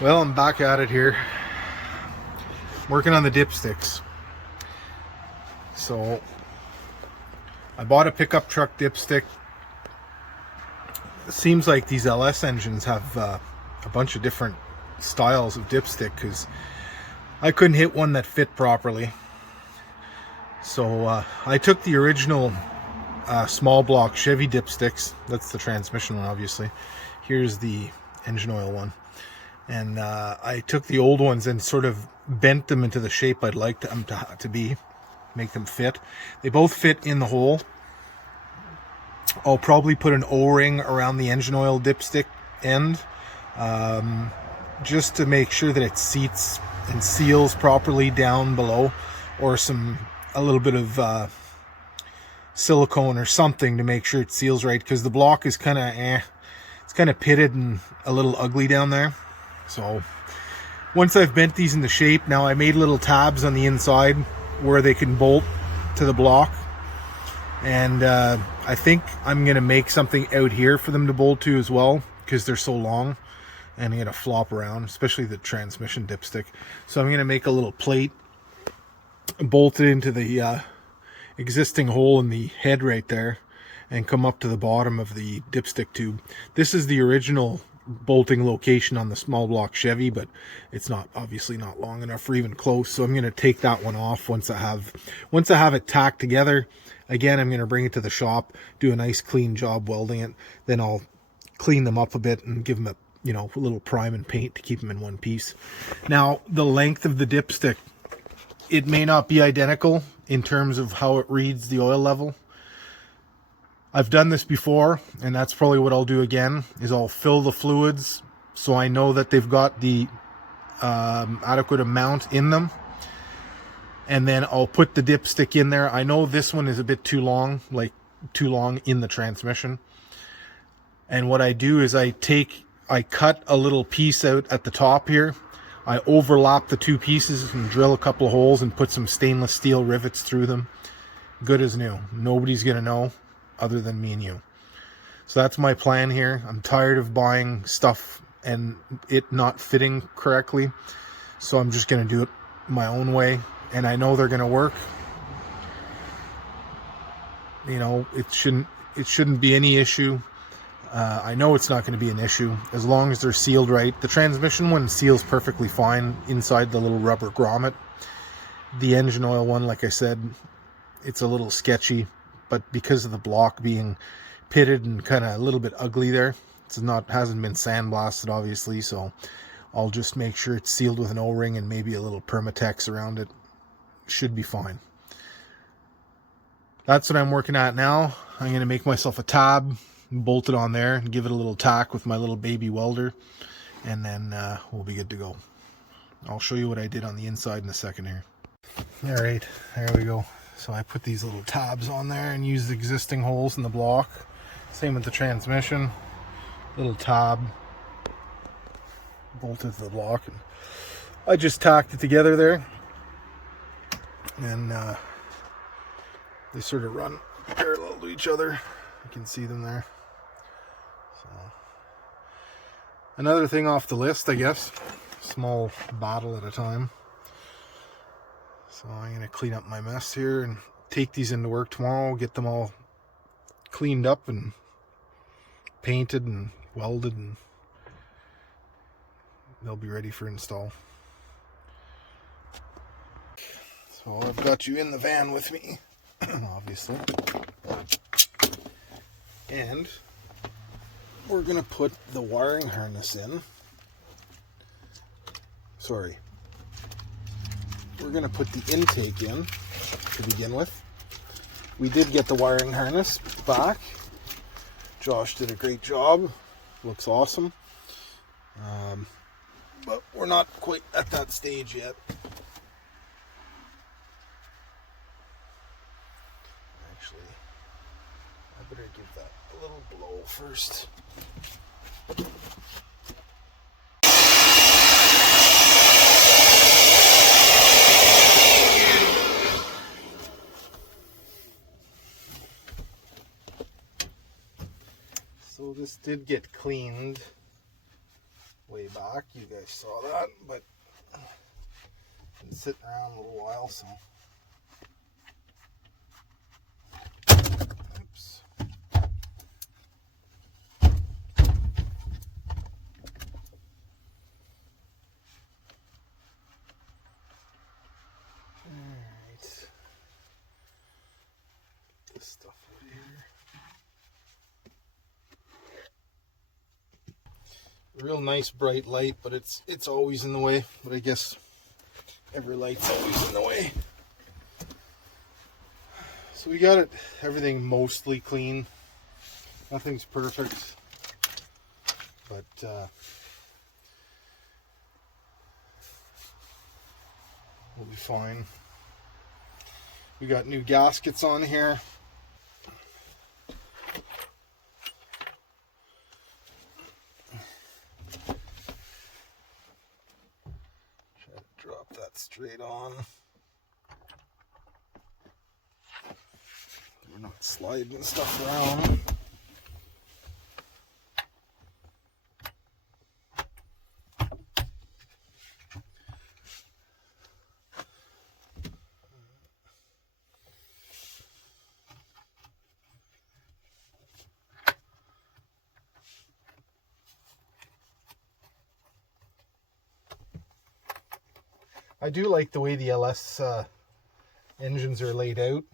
Well, I'm back at it here, working on the dipsticks. So I bought a pickup truck dipstick. It seems like these LS engines have a bunch of different styles of dipstick because I couldn't hit one that fit properly. So I took the original small block Chevy dipsticks. That's the transmission one, obviously. Here's the engine oil one. And I took the old ones and sort of bent them into the shape I'd like them to be, make them fit. They both fit in the hole. I'll probably put an O-ring around the engine oil dipstick end, just to make sure that it seats and seals properly down below, or a little bit of silicone or something to make sure it seals right, because the block is kind of it's kind of pitted and a little ugly down there. So once I've bent these into shape, now I made little tabs on the inside where they can bolt to the block. And I think I'm going to make something out here for them to bolt to as well, because they're so long and they're going to flop around, especially the transmission dipstick. So I'm going to make a little plate bolted into the existing hole in the head right there and come up to the bottom of the dipstick tube. This is the original bolting location on the small block Chevy, but it's obviously not long enough for even close. So I'm going to take that one off once I have it tacked together. Again, I'm going to bring it to the shop, do a nice clean job welding it. Then I'll clean them up a bit and give them a little prime and paint to keep them in one piece. Now, the length of the dipstick, it may not be identical in terms of how it reads the oil level. I've done this before, and that's probably what I'll do again, is I'll fill the fluids so I know that they've got the adequate amount in them. And then I'll put the dipstick in there. I know this one is a bit too long, like too long in the transmission. And what I do is I cut a little piece out at the top here. I overlap the two pieces and drill a couple of holes and put some stainless steel rivets through them. Good as new. Nobody's going to know other than me and you. So that's my plan here. I'm tired of buying stuff and it not fitting correctly. So I'm just going to do it my own way. And I know they're going to work. You know, it shouldn't be any issue. I know it's not going to be an issue as long as they're sealed right. The transmission one seals perfectly fine inside the little rubber grommet. The engine oil one, like I said, it's a little sketchy, but because of the block being pitted and kind of a little bit ugly there, hasn't been sandblasted obviously, so I'll just make sure it's sealed with an O-ring and maybe a little Permatex around it. Should be fine. That's what I'm working at now. I'm going to make myself a tab, bolt it on there, and give it a little tack with my little baby welder, and then we'll be good to go. I'll show you what I did on the inside in a second here. All right, there we go. So I put these little tabs on there and use the existing holes in the block. Same with the transmission. Little tab bolted to the block, and I just tacked it together there. And they sort of run parallel to each other. You can see them there. So another thing off the list, I guess. Small battle at a time. So I'm going to clean up my mess here and take these into work tomorrow, get them all cleaned up and painted and welded, and they'll be ready for install. So I've got you in the van with me, obviously. And we're going to put the wiring harness in. We're going to put the intake in to begin with. We did get the wiring harness back. Josh did a great job. Looks awesome. But we're not quite at that stage yet. Actually, I better give that a little blow first. So this did get cleaned way way back. You guys saw that, but been sitting around a little while, so. Oops. Alright. This stuff out here. Real nice bright light, but it's always in the way. But I guess every light's always in the way. So we got everything mostly clean. Nothing's perfect, but we'll be fine. We got new gaskets on here. Try to drop that straight on. We're not sliding stuff around. I do like the way the LS engines are laid out.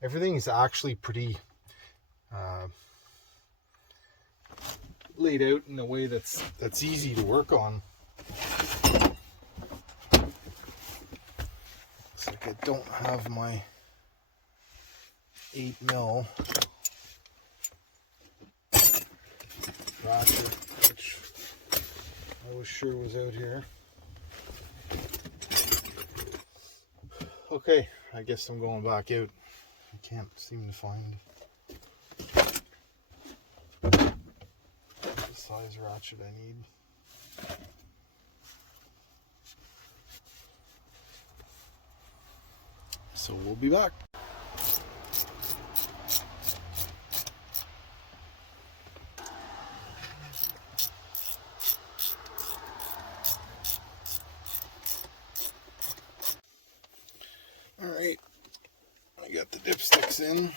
Everything is actually pretty laid out in a way that's easy to work on. It's like I don't have my 8mm ratchet, which I was sure was out here. Okay, I guess I'm going back out. I can't seem to find the size ratchet I need. So we'll be back. Alright, I got the dipsticks in.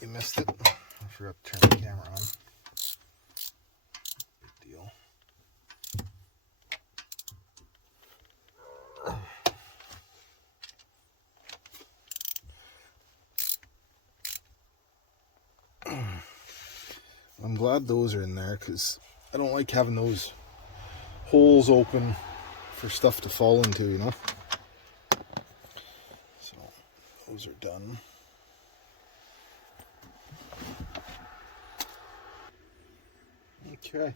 You missed it. I forgot to turn the camera on. Big deal. I'm glad those are in there because I don't like having those holes open for stuff to fall into, you know. So those are done. Okay.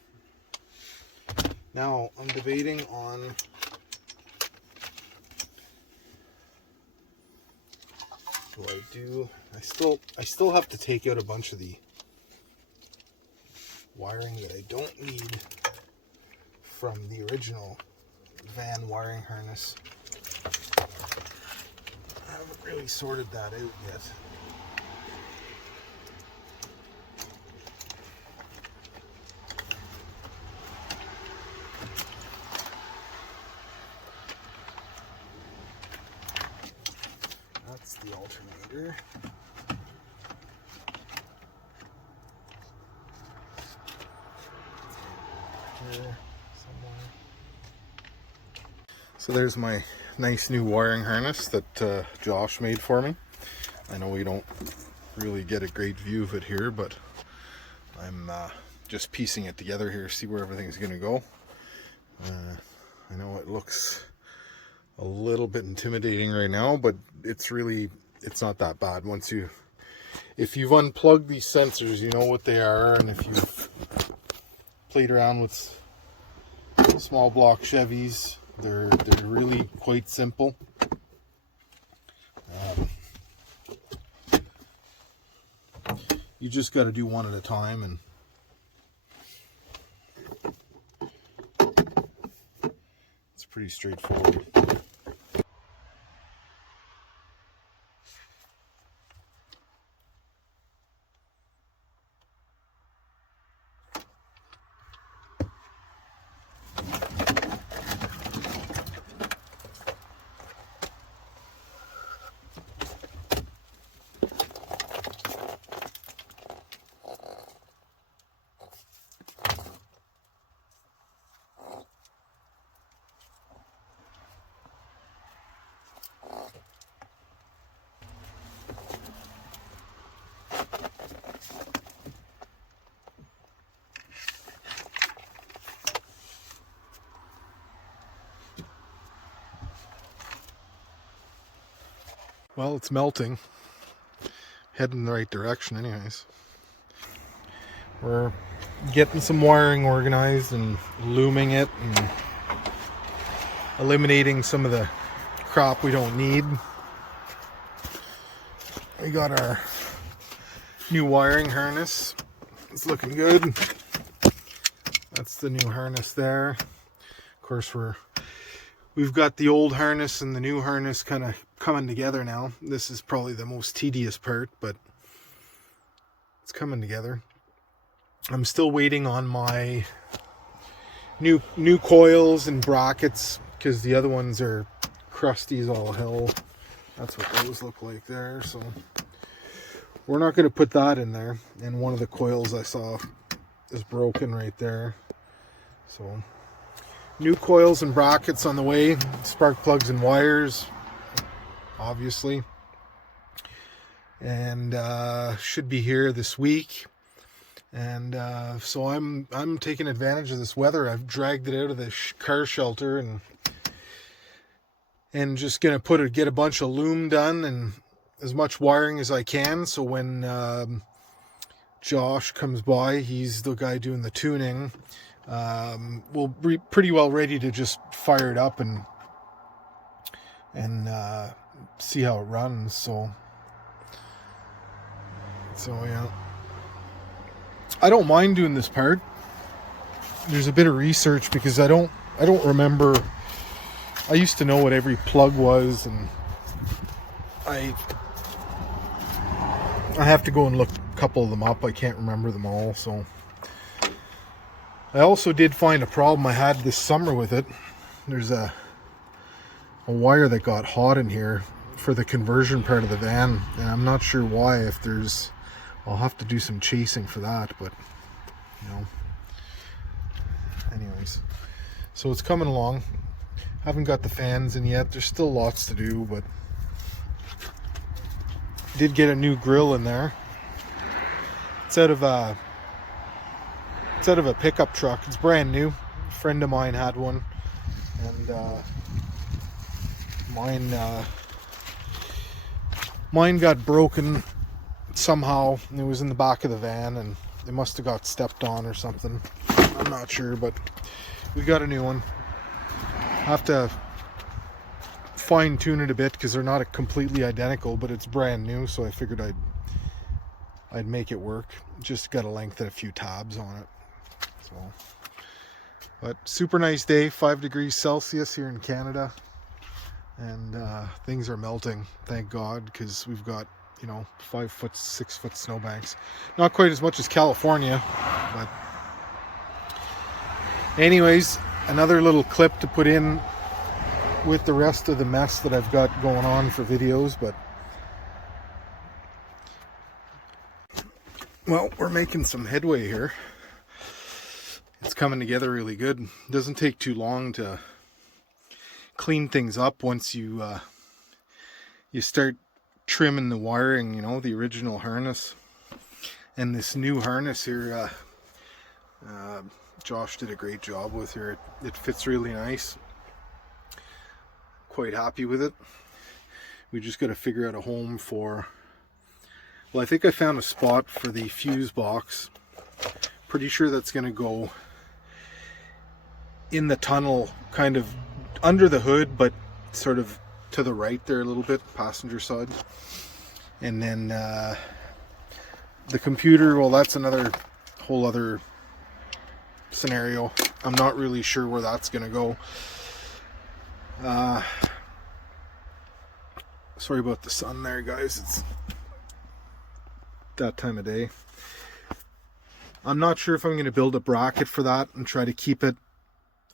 Now I'm debating on what I do. I still have to take out a bunch of the wiring that I don't need from the original van wiring harness. I haven't really sorted that out yet. That's the alternator. Here somewhere. So there's my nice new wiring harness that Josh made for me. I know we don't really get a great view of it here, but I'm just piecing it together here, see where everything's going to go. I know it looks a little bit intimidating right now, but it's not that bad. If you've unplugged these sensors, you know what they are, and if you've played around with small block Chevys, they're really quite simple. You just got to do one at a time, and it's pretty straightforward. Well, it's melting. Heading in the right direction anyways. We're getting some wiring organized and looming it and eliminating some of the crap we don't need. We got our new wiring harness. It's looking good. That's the new harness there. Of course, we've got the old harness and the new harness kind of coming together now. This is probably the most tedious part, but it's coming together. I'm still waiting on my new coils and brackets because the other ones are crusty as all hell. That's what those look like there. So we're not going to put that in there. And one of the coils I saw is broken right there. So new coils and brackets on the way. Spark plugs and wires, obviously. And should be here this week. And so I'm taking advantage of this weather. I've dragged it out of the car shelter and just gonna get a bunch of loom done and as much wiring as I can. So when Josh comes by, he's the guy doing the tuning. We'll be pretty well ready to just fire it up and see how it runs. So yeah. I don't mind doing this part. There's a bit of research because I don't remember. I used to know what every plug was, and I have to go and look a couple of them up. I can't remember them all. So I also did find a problem I had this summer with it. There's a wire that got hot in here for the conversion part of the van, and I'm not sure why. I'll have to do some chasing for that, but anyways, so it's coming along. Haven't got the fans in yet. There's still lots to do, but did get a new grille in there. It's out of a pickup truck. It's brand new. A friend of mine had one, and mine got broken somehow. It was in the back of the van and it must have got stepped on or something. I'm not sure, but we got a new one. Have to fine tune it a bit because they're not completely identical, but it's brand new, so I figured I'd make it work. Just got to lengthen a few tabs on it. So, but super nice day, 5 degrees Celsius here in Canada, and things are melting, thank God, because we've got 5 foot, 6 foot snowbanks. Not quite as much as California, but anyways, another little clip to put in with the rest of the mess that I've got going on for videos. But well, we're making some headway here. It's coming together really good. It doesn't take too long to clean things up once you start trimming the wiring, the original harness. And this new harness here, Josh did a great job with here. It fits really nice. Quite happy with it. We just got to figure out a home for, well, I think I found a spot for the fuse box. Pretty sure that's going to go in the tunnel, kind of under the hood, but sort of to the right there a little bit, passenger side. And then the computer, well, that's another whole other scenario. I'm not really sure where that's gonna go. Sorry about the sun there, guys. It's that time of day. I'm not sure if I'm gonna build a bracket for that and try to keep it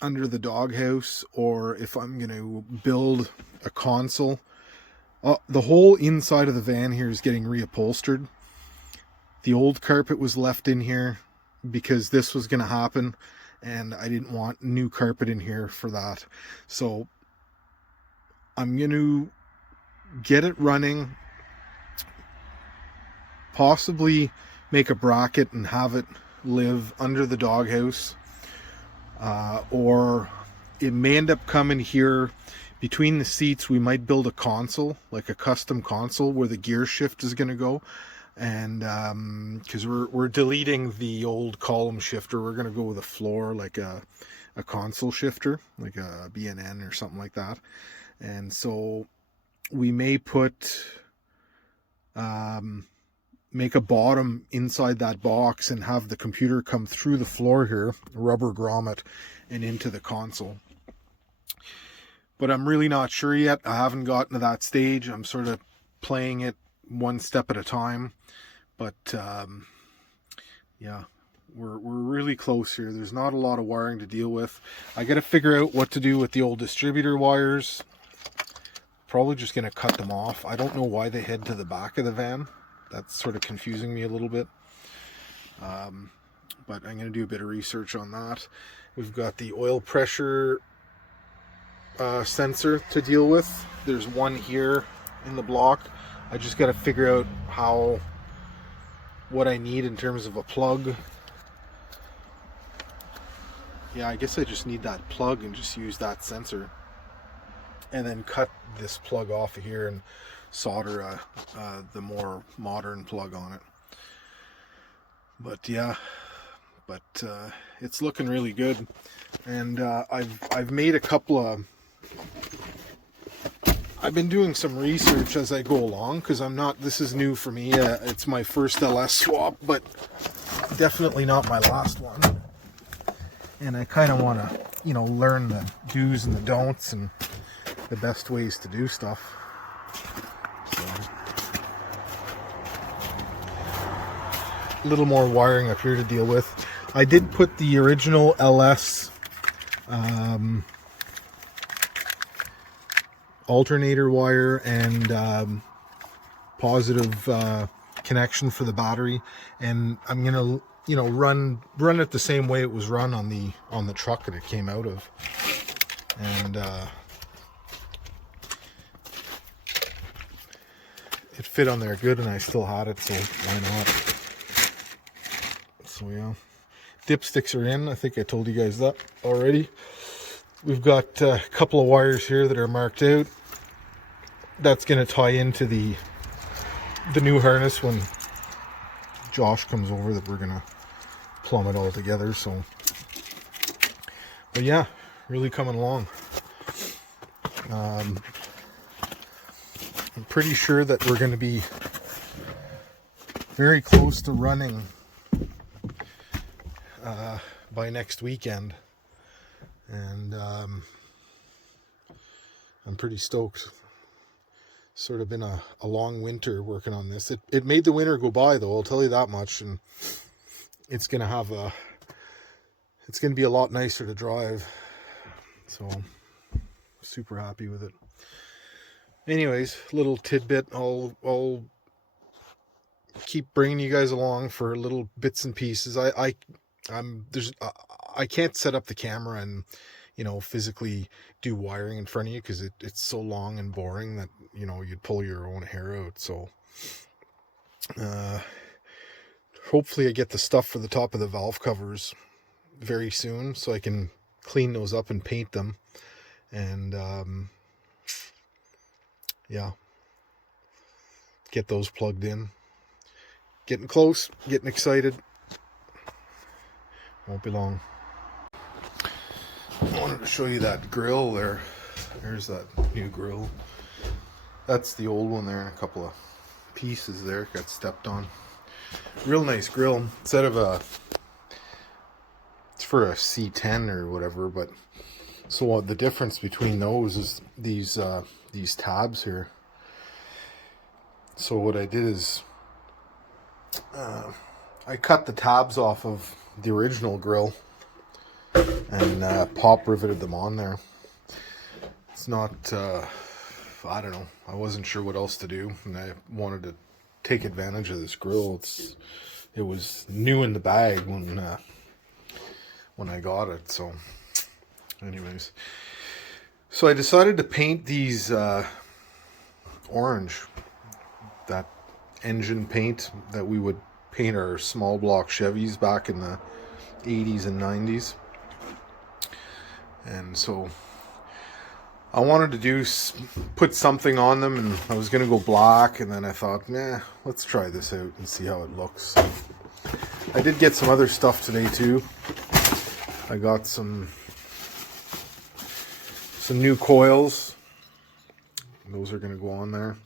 under the doghouse, or if I'm gonna build a console. The whole inside of the van here is getting reupholstered. The old carpet was left in here because this was going to happen, and I didn't want new carpet in here for that. So I'm going to get it running, possibly make a bracket and have it live under the doghouse, or it may end up coming here between the seats we might build a console, like a custom console where the gear shift is going to go. And because we're deleting the old column shifter, we're going to go with a floor, like a console shifter, like a B&N or something like that. And so we may put make a bottom inside that box and have the computer come through the floor here, rubber grommet, and into the console. But I'm really not sure yet. I haven't gotten to that stage. I'm sort of playing it one step at a time. But yeah, we're really close here. There's not a lot of wiring to deal with. I got to figure out what to do with the old distributor wires. Probably just going to cut them off. I don't know why they head to the back of the van. That's sort of confusing me a little bit. But I'm going to do a bit of research on that. We've got the oil pressure sensor to deal with. There's one here in the block. I just got to figure out what I need in terms of a plug. Yeah, I guess I just need that plug and just use that sensor, and then cut this plug off of here and solder the more modern plug on it. But yeah, it's looking really good. And I've made a couple of, I've been doing some research as I go along, because this is new for me. It's my first LS swap, but definitely not my last one. And I kind of want to, learn the do's and the don'ts and the best ways to do stuff. So, a little more wiring up here to deal with. I did put the original LS alternator wire and positive connection for the battery, and I'm gonna run it the same way it was run on the truck that it came out of. And it fit on there good, and I still had it, so why not? So yeah, dipsticks are in. I think I told you guys that already. We've got a couple of wires here that are marked out. That's going to tie into the new harness when Josh comes over, that we're going to plumb it all together. So, but yeah, really coming along. I'm pretty sure that we're going to be very close to running by next weekend. And I'm pretty stoked. Sort of been a long winter working on this. It made the winter go by, though, I'll tell you that much. And it's gonna be a lot nicer to drive. So super happy with it. Anyways, little tidbit. I'll keep bringing you guys along for little bits and pieces. I can't set up the camera and physically do wiring in front of you, because it's so long and boring that you'd pull your own hair out. So hopefully I get the stuff for the top of the valve covers very soon, so I can clean those up and paint them. And yeah, get those plugged in. Getting close, getting excited. Won't be long. I wanted to show you that grill there. There's that new grill. That's the old one there, and a couple of pieces there got stepped on. Real nice grill. Instead of it's for a C10 or whatever, but so the difference between those is these tabs here. So what I did is I cut the tabs off of the original grill and pop riveted them on there. It's not I don't know, I wasn't sure what else to do, and I wanted to take advantage of this grill. It was new in the bag when I got it. So anyways, so I decided to paint these orange, that engine paint that we would paint our small block Chevys back in the 80s and 90s. And so I wanted to put something on them, and I was going to go black, and then I thought, nah, let's try this out and see how it looks. I did get some other stuff today too. I got some new coils. Those are going to go on there.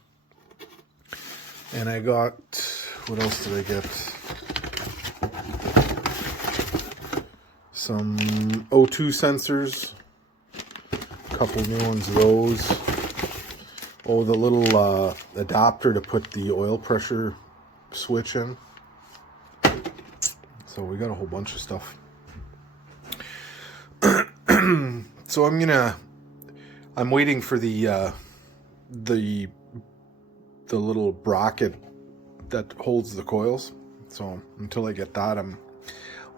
And I got, what else did I get? Some O2 sensors. A couple new ones of those. Oh, the little adapter to put the oil pressure switch in. So we got a whole bunch of stuff. So I'm waiting for the little bracket that holds the coils. So until I get that, I'm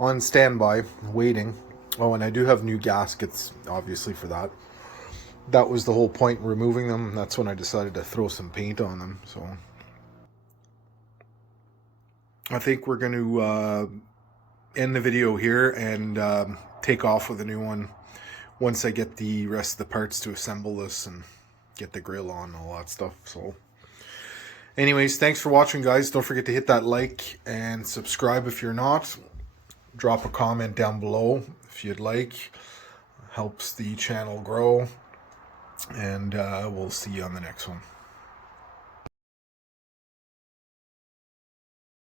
on standby waiting. Oh, and I do have new gaskets, obviously, for that. That was the whole point, removing them. That's when I decided to throw some paint on them. So I think we're going to end the video here and take off with a new one once I get the rest of the parts to assemble this and get the grill on and all that stuff. So anyways, thanks for watching, guys. Don't forget to hit that like and subscribe if you're not. Drop a comment down below if you'd like. Helps the channel grow. And we'll see you on the next one.